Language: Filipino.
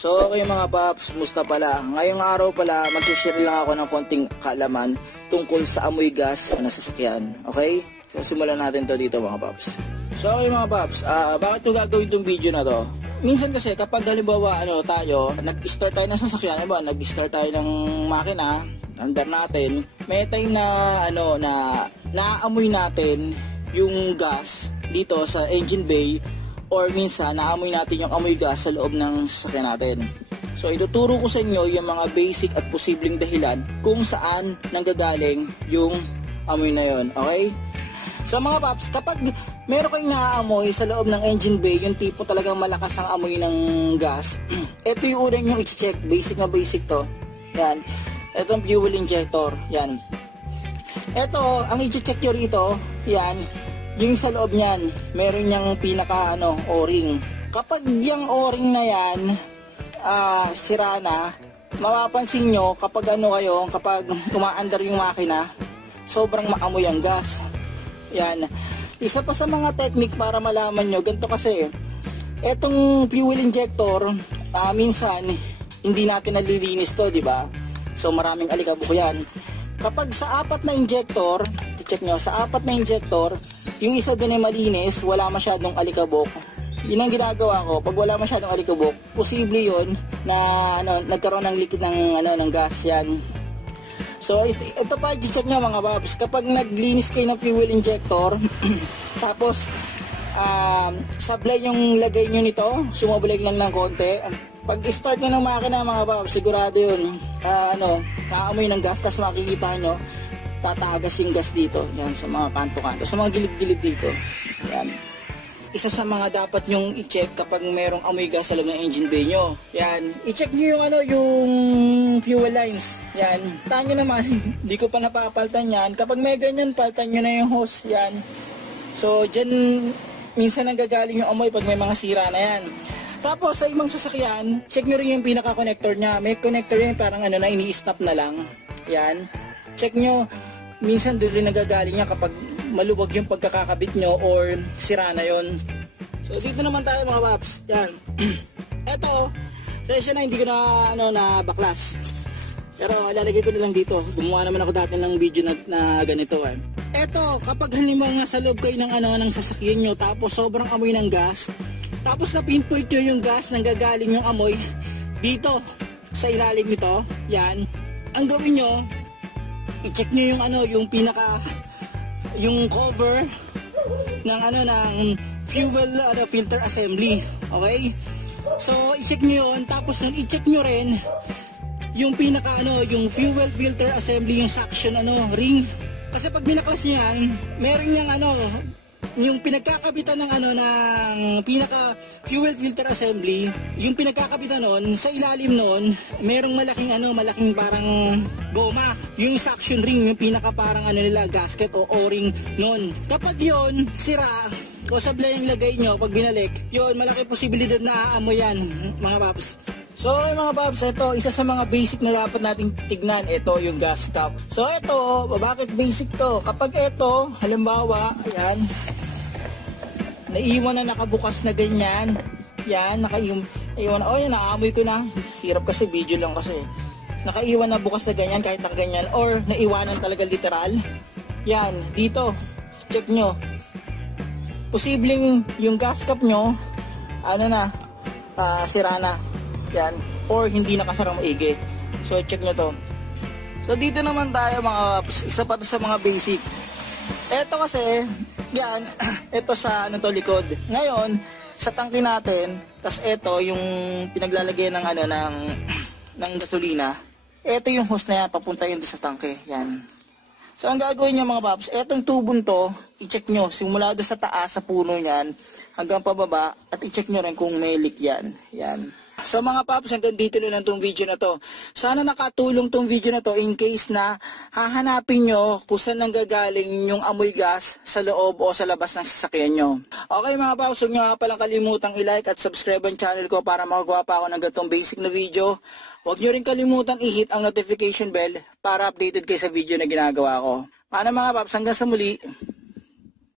So okay mga paps, musta pala? Ngayong araw pala, mag-share lang ako ng konting kaalaman tungkol sa amoy gas na sasakyan. Okay? So simulan natin to dito mga paps. So okay mga paps, bakit ko gagawin itong video na to? Minsan kasi kapag halimbawa tayo, nag-start tayo ng sasakyan, nag-start tayo ng makina, under natin, may time na naaamoy natin yung gas dito sa engine bay, or minsan naamoy natin yung amoy gas sa loob ng sasakyan natin. So ituturo ko sa inyo yung mga basic at posibleng dahilan kung saan nanggagaling yung amoy na yon. Okay? So mga paps, kapag meron kayong naaamoy sa loob ng engine bay, yung tipo talagang malakas ang amoy ng gas, ito yung unang yung i-check. Basic na basic to. Yan. Ito ang fuel injector. Yan. Ito, ang i-check nyo rito, yan, yung sa loob niyan, meron niyang pinaka O-ring. Kapag yung O-ring na yan, sira na, mapapansin nyo kapag kapag umaandar yung makina, sobrang maamoy ang gas. Yan. Isa pa sa mga technique para malaman nyo, ganito kasi, etong fuel injector, minsan, hindi natin nalilinis to, di ba? So maraming alikabok yan. Kapag sa apat na injector, i-check nyo, sa apat na injector, yung isa din ay malinis, wala masyadong alikabok. Yun ang ginagawa ko, pag wala masyadong alikabok, posible yun na nagkaroon ng liquid ng gas yan. So ito pa i-check nyo mga babs, kapag naglinis kayo ng fuel injector, tapos sablay yung lagay nyo nito, sumablay lang ng konti. Pag start nyo ng makina mga babs, sigurado yun, aamoy ng gas, tapos makikita nyo, tatagas yung gas dito, yan, sa mga kanto-kanto, sa mga gilid-gilid dito. Yan. Isa sa mga dapat nyong i-check kapag mayroong amoy gas sa loob ng engine bay nyo. Yan. I-check nyo yung yung fuel lines. Yan. Taan nyo naman, hindi ko pa napapaltan yan. Kapag may ganyan, paltan nyo na yung hose. Yan. So, dyan, minsan nanggagaling yung amoy pag may mga sira na yan. Tapos, sa ibang sasakyan, check nyo rin yung pinaka-connector nya. May connector yan, parang na ini-snap na lang. Yan. Check nyo, minsan doon rin nagagaling niya kapag maluwag yung pagkakakabit nyo or sira na yon. So dito naman tayo mga paps. Yan. Eto, session na hindi ko na baklas. Pero lalagay ko na lang dito. Gumawa naman ako dati ng video na ganito. Eto, kapag halimbawa sa loob kayo ng sasakyan nyo, tapos sobrang amoy ng gas, tapos na pinpoint nyo yung gas nang gagaling yung amoy dito sa ilalim nito, yan. Ang gawin nyo, i-check nyo yung yung cover ng ng fuel filter assembly. Okay? So i-check nyo yun, tapos nun i-check nyo rin yung yung fuel filter assembly, yung suction ring. Kasi pag binaklas nyo yan, meron niyang yung pinagkakabitan ng pinaka fuel filter assembly, yung pinagkakabitan nun, sa ilalim nun, merong malaking parang goma, yung suction ring, yung pinaka parang nila, gasket o O-ring nun. Kapag yon sira, o sablay yung lagay nyo, pag binalik, yon malaki posibilidad na aamoy yan, mga paps. So mga paps, ito, isa sa mga basic na dapat nating tignan, ito yung gas cap. So ito, bakit basic to? Kapag ito, halimbawa, ayan, naiwan na nakabukas na ganyan, yan, naiwan, yan, naamoy ko na, hirap kasi, video lang kasi, nakaiwan na bukas na ganyan, kahit nakaganyan, or naiwanan talaga literal, yan, dito, check nyo, posibleng yung gas cap nyo, sira na, yan, or hindi nakasarang maigi. So check nyo to. So dito naman tayo mga, isa pa to sa mga basic. Eto kasi, yan, ito sa likod. Ngayon, sa tangke natin, tas ito yung pinaglalagay ng gasolina. Ito yung hose na yan, papunta yun sa tangke. Yan. So ang gagawin nyo mga paps, etong tubong to, i-check nyo, simula doon sa taas, sa puno yan, hanggang pababa, at i-check nyo rin kung may leak yan. Yan. So mga paps, hanggang dito na lang tong video na to. Sana nakatulong tong video na to in case na hahanapin nyo kung saan nanggagaling yung amoy gas sa loob o sa labas ng sasakyan nyo. Okay mga paps, huwag nyo nga palang kalimutang i-like at subscribe ang channel ko para makagawa pa ako ng ganitong basic na video. Huwag nyo rin kalimutang i-hit ang notification bell para updated kayo sa video na ginagawa ko. Paano mga paps, hanggang sa muli.